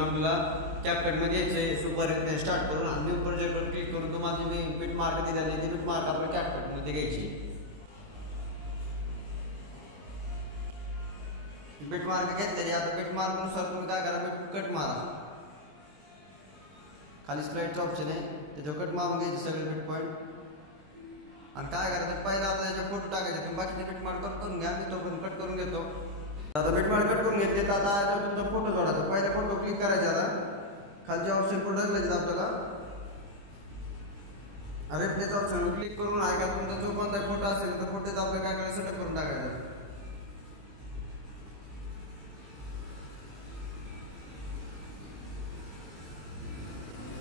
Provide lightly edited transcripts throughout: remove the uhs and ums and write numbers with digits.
आपल्याला कॅप्कटमध्ये यायचे super start करून आणि न्यू प्रोजेक्टवर क्लिक करून तुम्हाला मी बिट मार्क दिलेली ती बिट मार्क आपल्या कॅप्कटमध्ये घ्यायची. बिट मार्क घेतलेली. आता बिट मार्क नुसार तुम्ही काय करा, बिट कट मारा. खाली स्लाइडचं ऑप्शन आहे त्याच्यावर कट मारून घ्यायची सगळे बिट पॉईंट. आणि काय करायचं, पहिला आता त्याचे फोटो टाकायचे. तुम्ही बाकीचे बिट मार्क कट करून घ्या, मी तो पण कट करून घेतो. आता बिट मार्क कट करून घेतले तर आता तुमचा फोटो जोडायचा. पहिला फोटो क्लिक करायचा. आता खालचे ऑप्शन फोटो टाकायचे आपल्याला. रेफरन्स ऑप्शन क्लिक करून आहे का तुमचा जो कोणता फोटो असेल तर फोटोचा आपल्याला काय करायचं, सिलेक्ट करून टाकायचा.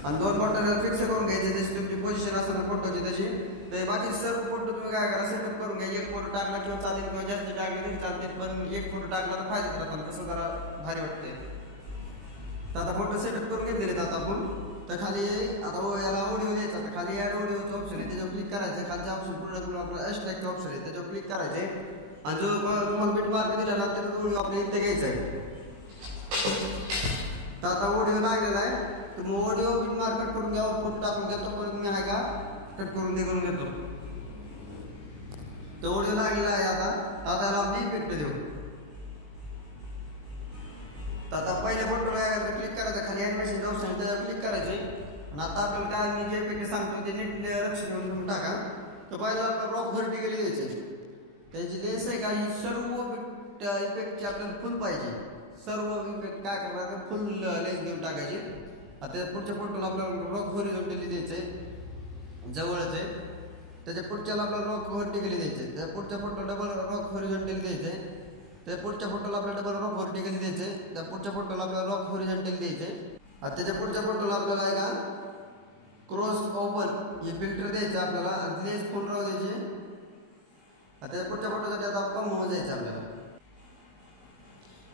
आणि दोन बटन फिक्स करून घ्यायचे जशी तुमची पोझिशन असेल फोटोची तशी. तर बाकी सर्व फोटो तुम्ही काय करा, सेटअप करून घ्या. एक फोटो टाकला किंवा चालेल किंवा जास्त टाकले तरी चालते, पण एक फोटो टाकला तर फायदा राहतात. तसं जरा भारी वाटते. तर आता फोटो सेटअप करून घेतलेले आता आपण. तर खाली आता याला ऑडिओ द्यायचा. तर खाली ॲड ऑडिओचं ऑप्शन आहे त्याच्यावर क्लिक करायचं. खालच्या ऑप्शन पुढे आपलं एक्स्ट्रॅक्टचं ऑप्शन आहे त्याच्यावर क्लिक करायचे. आणि जो तुम्हाला बिट मार्क दिला ना त्याचा ऑडिओ आपल्या इथे घ्यायचा आहे. तर आता ऑडिओ लागलेला आहे. तुम्ही ऑडिओ बिट मार्क कट करून घ्यावं, फोटो टाकून घेतो पण मी आहे का कट करून निघून घेतो. तर ऑडिओ लागलेला आहे. आता त्याला आपण इफेक्ट देऊ. तर आता पहिल्या फोटोला क्लिक करायचं. खाली ॲनिमेशन ऑप्शन त्याच्यावर क्लिक करायचे. आणि आता आपल्याला काय मी जे इफेक्ट सांगतो ते नीट लक्ष देऊन टाका. तर पहिला आपल्याला रॉक व्हर्टिकली घ्यायचे. त्याची लेस आहे का, ही सर्व इफेक्टची आपल्याला फुल पाहिजे. सर्व इफेक्ट काय करायचं, फुल लेस देऊन टाकायची. आता पुढच्या फोटोला आपल्याला रॉक हॉरिझॉन्टली द्यायचे, जवळच आहे. त्याच्या पुढच्याला आपल्याला रॉक व्हर्टिकली द्यायचे. त्या पुढच्या फोटोला डबल रॉक हॉरिझॉन्टली द्यायचे. त्या पुढच्या फोटोला आपल्याला डबल रॉक व्हर्टिकली द्यायचे. त्या पुढच्या फोटोला आपल्याला रॉक हॉरिझॉन्टली द्यायचे. आता त्याच्या पुढच्या फोटोला आपल्याला आहे का क्रॉस ओपन हे फिल्टर द्यायचं आपल्याला. आणि लेस फुल राहू द्यायचे. आता त्या पुढच्या फोटोसाठी आता कम होऊन जायचं आपल्याला.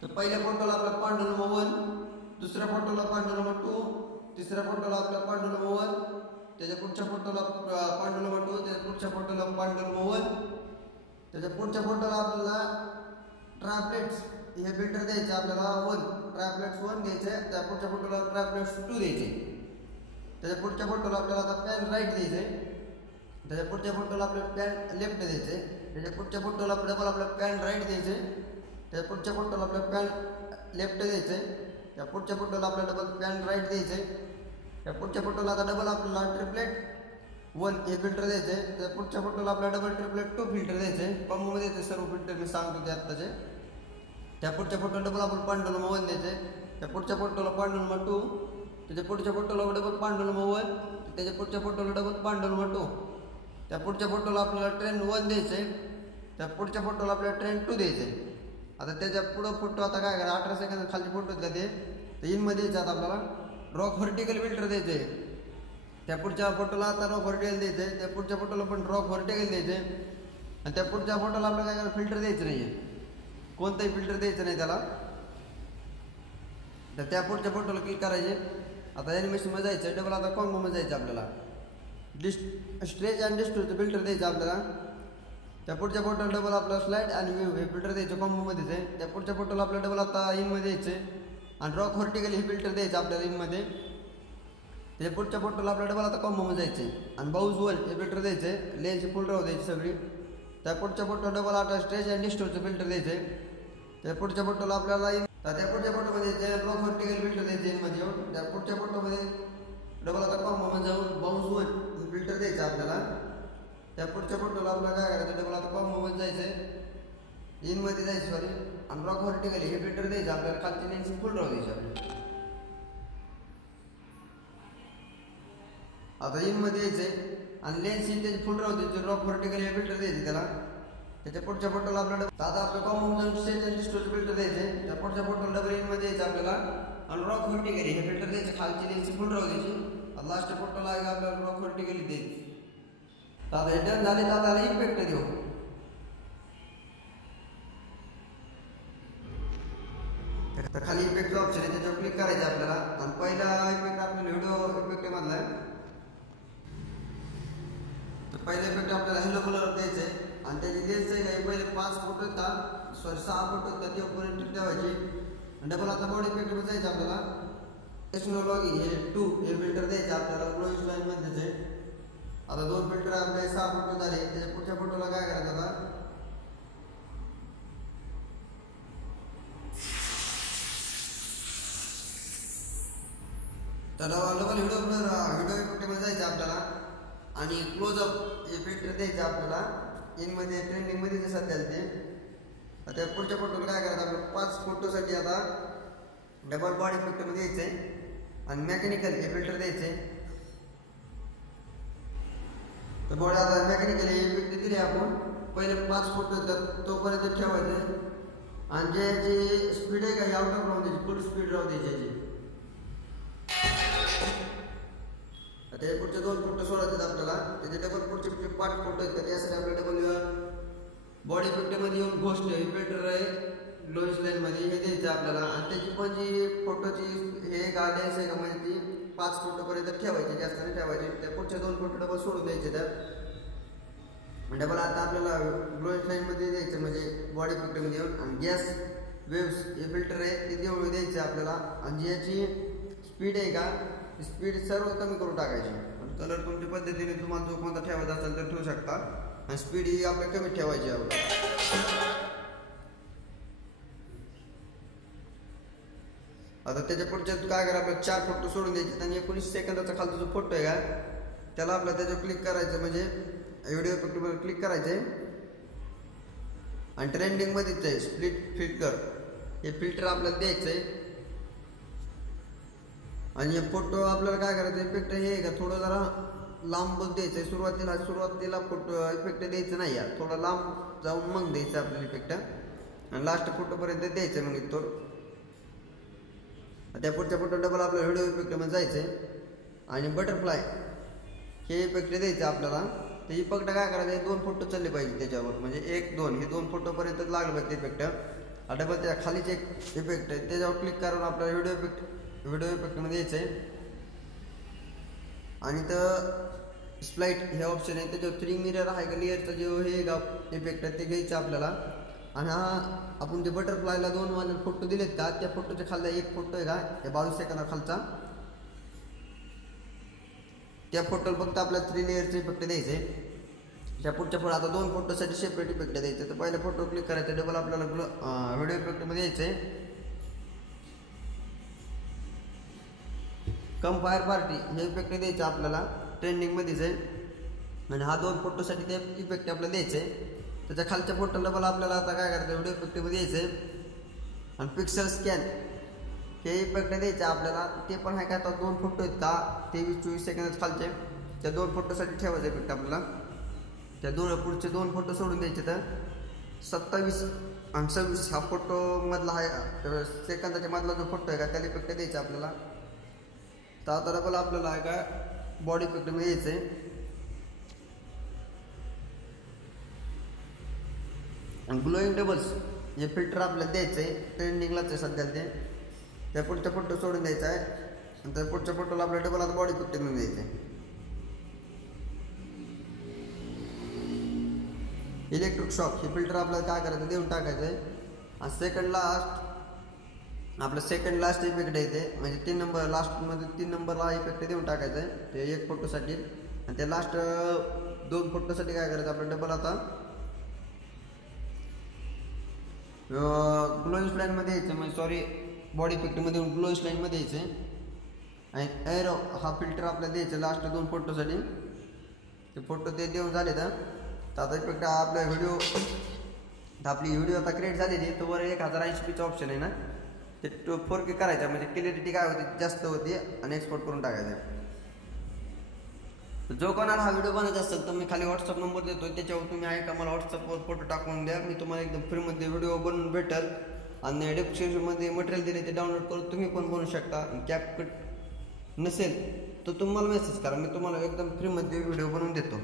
तर पहिल्या फोटोला आपल्याला पॉईंट नंबर 1, दुसऱ्या फोटोला पॉईंट नंबर 2, तिसऱ्या फोटोला आपल्याला पॉईंट नंबर 1, त्याच्या पुढच्या फोटोला पॉईंट नंबर 2, त्याच्या पुढच्या फोटोला पॉईंट नंबर 1, त्याच्या पुढच्या फोटोला आपल्याला ट्रायप्लेट्स हे फिल्टर द्यायचे आपल्याला 1, ट्रायप्लेट्स 1 द्यायचे. त्या पुढच्या फोटोला ट्रायप्लेट्स 2 द्यायचे. त्याच्या पुढच्या फोटोला आपल्याला आता पॅन राईट द्यायचे. त्याच्या पुढच्या फोटोला आपल्याला पॅन लेफ्ट द्यायचे. त्याच्या पुढच्या फोटोला डबल आपल्याला पॅन राईट द्यायचे. त्याच्या पुढच्या फोटोला आपल्याला पॅन लेफ्ट द्यायचे. त्या पुढच्या फोटोला आपल्याला डबल पॅन राईट द्यायचे. त्या पुढच्या फोटोला आता डबल आपल्याला ट्रिपलेट 1 हे फिल्टर द्यायचे. त्या पुढच्या फोटोला आपल्याला डबल ट्रिपलेट 2 फिल्टर द्यायचे. कॉम्बोमध्ये द्यायचे सर्व फिल्टर मी सांगतो ते आत्ताचे. त्या पुढच्या फोटोला डबल आपण पॉईंट नंबर 1 द्यायचे. त्या पुढच्या फोटोला पॉईंट नंबर 2, त्याच्या पुढच्या फोटोला डबल पॉईंट नंबर 1, त्याच्या पुढच्या फोटोला डबल पॉईंट नंबर 2, त्या पुढच्या फोटोला आपल्याला ट्रेंड 1 द्यायचे. त्या पुढच्या फोटोला आपल्याला ट्रेंड 2 द्यायचे. आता त्याच्या पुढं फोटो आता काय करा, 18 सेकंद खालचे फोटो का ते इनमध्ये द्यायचं. आपल्याला रॉक व्हर्टिकल फिल्टर द्यायचे. त्या पुढच्या फोटोला आता रॉक व्हर्टिकल द्यायचे. त्या पुढच्या फोटोला पण रॉक व्हर्टिकल द्यायचे. आणि त्या पुढच्या फोटोला आपल्याला काय करा, फिल्टर द्यायचं नाही आहे, कोणताही फिल्टर द्यायचं नाही त्याला. तर त्या पुढच्या फोटोला क्लिक करायचे. आता ॲनिमेशनमध्ये जायचं. डबल आता कॉम्बोमध्ये जायचं आपल्याला. स्ट्रेच अँड डिस्टोरचं फिल्टर द्यायचं आपल्याला. त्या पुढच्या फोटोला डबल आपला स्लाइड आणि व्ह्यू हे फिल्टर द्यायचं कॉम्बोमध्येच आहे. त्या पुढच्या फोटोला आपल्याला डबल आता इनमध्ये द्यायचे. आणि रॉक व्हर्टिकल हे फिल्टर द्यायचं आपल्याला इनमध्ये. त्याच्या पुढच्या फोटोला आपल्याला डबल आता कॉम्बोमध्ये जायचे. आणि बाउज 1 हे फिल्टर द्यायचे. लेन्स फुल राहू द्यायची सगळी. त्या पुढच्या फोटो डबल आता स्ट्रेच अँड डिस्टोरचं फिल्टर द्यायचे. त्या पुढच्या फोटोला आपल्याला त्या पुढच्या फोटोमध्ये रॉक व्हर्टिकल फिल्टर द्यायचे इनमध्ये येऊन. त्या पुढच्या फोटोमध्ये डबल आता कॉम्बोमध्ये जाऊन बाउज 1 हे फिल्टर द्यायचं आपल्याला. त्या पुढच्या फोटोला आपल्याला काय करायचं, डबल आता कॉम्बोमध्ये जायचं, इनमध्ये जायचं सॉरी. आणि रॉक व्हर्टिकल हे फिल्टर द्यायचं आपल्याला. खालची लेन्स फुल राहू द्यायची आपल्याला. आता इनमध्ये यायचे आणि लेन्स ही त्याची फुल राहू द्यायची. रॉक व्हर्टिकल हे फिल्टर द्यायचे त्याला. त्याच्या पुढच्या फोटोला आपल्याला आता आपल्या कॉम्बोमध्ये स्ट्रेच अँड डिस्टोरचं फिल्टर द्यायचे. त्या पुढच्या फोटोला डबल इनमध्ये यायचं आपल्याला. आणि रॉक व्हर्टिकल हे फिल्टर द्यायचे. खालची लेन्स फुल राहू द्यायची. लास्ट फोटोला आहे आपल्याला रॉक व्हर्टिकल द्यायची. तर आता हे डन झाले. तर आता इफेक्ट देऊ. तर खाली इफेक्टचं ऑप्शन आहे त्याच्यावर क्लिक करायचं आपल्याला. आणि पहिला इफेक्ट आपल्याला व्हिडिओ इफेक्ट मधला आहे. तर पहिला इफेक्ट आपल्याला हॅलो कलर द्यायचं आहे. आणि त्याची लेन्स आहे का, पहिले 5 फोटो येतात, सॉरी 6 फोटो येतात, ते पर्यंत ठेवायची. डबल आता बॉडी इफेक्टमध्ये जायचं आपल्याला. टेक्नॉलॉजी हे 2 हे फिल्टर द्यायचे आपल्याला ग्लोइंग लाईन मध्येच आहे. आता 2 फिल्टर आपले 6 फोटो झाले. त्याच्या पुढच्या फोटोला काय करायचं आता तर डबल व्हिडिओ इफेक्टमध्ये जायचं आपल्याला आणि क्लोजअप हे फिल्टर द्यायचं आपल्याला इनमध्ये ट्रेंडिंगमध्ये जे सध्या ते. आता पुढच्या फोटोला काय करायचं आपल्याला 5 फोटोसाठी आता डबल बॉडी इफेक्टमध्ये यायचं आहे आणि मेकॅनिकल हे फिल्टर द्यायचे. तर बॉडी आता मेकॅनिकल हे इफेक्ट दिले आपण पहिले 5 फोटो येतात तोपर्यंत ठेवायचे आणि जे स्पीड आहे का हे आउट ऑफ राहून द्यायची फुल स्पीड राहू द्यायची याची. आता हे पुढचे 2 फोटो सोडायचे आपल्याला त्याचे डबल पुढचे 5 फोटो आहेत त्यासाठी आपल्याला डबल बॉडी इफेक्टमध्ये येऊन गोष्ट हे फिल्टर आहे ग्लोइंग लाईन मध्ये हे द्यायचं आपल्याला आणि त्याची पण जी फोटोची हे गार्डन्स आहे का म्हणजे ती 5 फोटोपर्यंत ठेवायची जास्त नाही ठेवायची. त्या पुढच्या 2 फोटो डबल सोडून द्यायचे त्यात डबल. आता आपल्याला ग्लोइंग लाईन मध्ये द्यायचं म्हणजे बॉडी इफेक्टमध्ये येऊन आणि गॅस वेव्स हे फिल्टर आहे ते देऊन द्यायचे आपल्याला आणि जी याची स्पीड आहे का स्पीड सर्व कमी करून टाकायची. कलर तुमच्या पद्धतीने तुम्हाला जो कोणता ठेवायचा असेल तर ठेवू शकता आणि स्पीड ही आपल्या कमी ठेवायची आता त्याच्या पुढच्या काय करा आपल्याला 4 फोटो सोडून द्यायचे आणि 19 सेकंदाचा खालचा जो फोटो आहे का त्याला आपल्याला त्याच्यावर क्लिक करायचं म्हणजे व्हिडिओ इफेक्टवर क्लिक करायचे आणि ट्रेंडिंग मध्येच आहे स्प्लिट फिल्टर हे फिल्टर आपल्याला द्यायचं आहे. आणि हे फोटो आपल्याला काय करायचं इफेक्ट हे का थोडं जरा लांबच द्यायचं आहे. सुरुवातीला फोटो इफेक्ट द्यायचं नाही यार थोडं लांब जाऊन मग द्यायचं आपल्याला इफेक्ट आणि लास्ट फोटोपर्यंत द्यायचं मग तो. त्या पुढच्या फोटो डबल आपल्याला व्हिडिओ इफेक्टमध्ये जायचं आहे आणि बटरफ्लाय हे इफेक्ट द्यायचं आपल्याला. ते इफेक्ट काय करायचं आहे 2 फोटो चालले पाहिजे त्याच्यावर म्हणजे 1 2 हे 2 फोटोपर्यंत लागलं पाहिजे इफेक्ट. डबल त्या खालीच एक इफेक्ट आहे त्याच्यावर क्लिक करून आपल्याला व्हिडिओ इफेक्टमध्ये यायचं आहे आणि तर स्प्लाइट हे ऑप्शन आहे त्याच्यावर 3 मिरर आहे का लेअरचा जो हे इफेक्ट आहे ते घ्यायचं आपल्याला. आणि हा आपण जे बटरफ्लायला 2 माझे फोटो दिलेत का त्या फोटोच्या खालचा एक फोटो आहे का या 22 सेकंदा खालचा त्या फोटोला फक्त आपल्याला 3 लेअरचे इफेक्ट द्यायचे. त्या पुढच्या फोटो आता 2 फोटोसाठी सेपरेट इफेक्ट द्यायचे. तर पहिले फोटो क्लिक करायचा डबल आपल्याला व्हिडिओ इफेक्टमध्ये यायचे कम फायर पार्टी हे इफेक्ट द्यायचं आपल्याला ट्रेंडिंगमध्येच आहे म्हणजे हा 2 फोटोसाठी ते इफेक्ट आपल्याला द्यायचे. त्याच्या खालच्या फोटो डबल आपल्याला आता काय करायचं व्हिडिओ इफेक्टमध्ये यायचे आणि पिक्सल स्कॅन हे इफेक्ट द्यायचे आपल्याला. ते पण आहे का आता 2 फोटो आहेत का 23-24 सेकंद खालचे त्या 2 फोटोसाठी ठेवायचं इफेक्ट आपल्याला. त्या पुढचे 2 फोटो सोडून द्यायचे तर 27 आणि 26 हा फोटो मधला आहे सेकंदाच्या मधला जो फोटो आहे का त्याला इफेक्ट द्यायचा आपल्याला. तर आता डबल आपल्याला आहे का बॉडी इफेक्टमध्ये यायचं आहे आणि ग्लोईंग डबल्स हे फिल्टर आपल्याला द्यायचं आहे ट्रेंडिंगलाच आहे सध्या ते. त्या पुढच्या फोटो सोडून द्यायचा आहे आणि त्या पुढच्या फोटोला आपल्याला डबल आता बॉडी इफेक्टमध्ये द्यायचं आहे. इलेक्ट्रिक शॉक हे फिल्टर आपल्याला काय करायचं देऊन टाकायचं आहे आणि सेकंड लास्ट इफेक्ट येते म्हणजे 3 नंबर लास्टमध्ये 3 नंबरला इफेक्ट देऊन टाकायचं आहे ते 1 फोटोसाठी आणि ते लास्ट 2 फोटोसाठी काय करायचं आपलं डबल आता ग्लोइंग लाईनमध्ये यायचं म्हणजे सॉरी बॉडी इफेक्टमध्ये ग्लोइंग लाईनमध्ये यायचं आणि एरो हा फिल्टर आपल्याला द्यायचं लास्ट 2 फोटोसाठी. ते फोटो ते देऊन झाले तर आता इफेक्ट आपल्या आपली व्हिडिओ आता क्रिएट झालेली तर वर 1080pचा ऑप्शन आहे ना ते 4K करायचा म्हणजे क्लिअरिटी काय होती जास्त होती आणि एक्सपोर्ट करून टाकायचं. जो कोणाला हा व्हिडिओ बनायचा असेल तर मी खाली व्हॉट्सअप नंबर देतो त्याच्यावर तुम्ही आहे का मला व्हॉट्सअपवर फोटो टाकून द्या मी तुम्हाला एकदम फ्रीमध्ये व्हिडिओ बनवून भेटेल आणि डिस्क्रिप्शनमध्ये मटेरियल दिले ते डाउनलोड करून तुम्ही पण बनवू शकता. कॅपकट नसेल तर तुम्हाला मेसेज करा मी तुम्हाला एकदम फ्रीमध्ये व्हिडिओ बनवून देतो.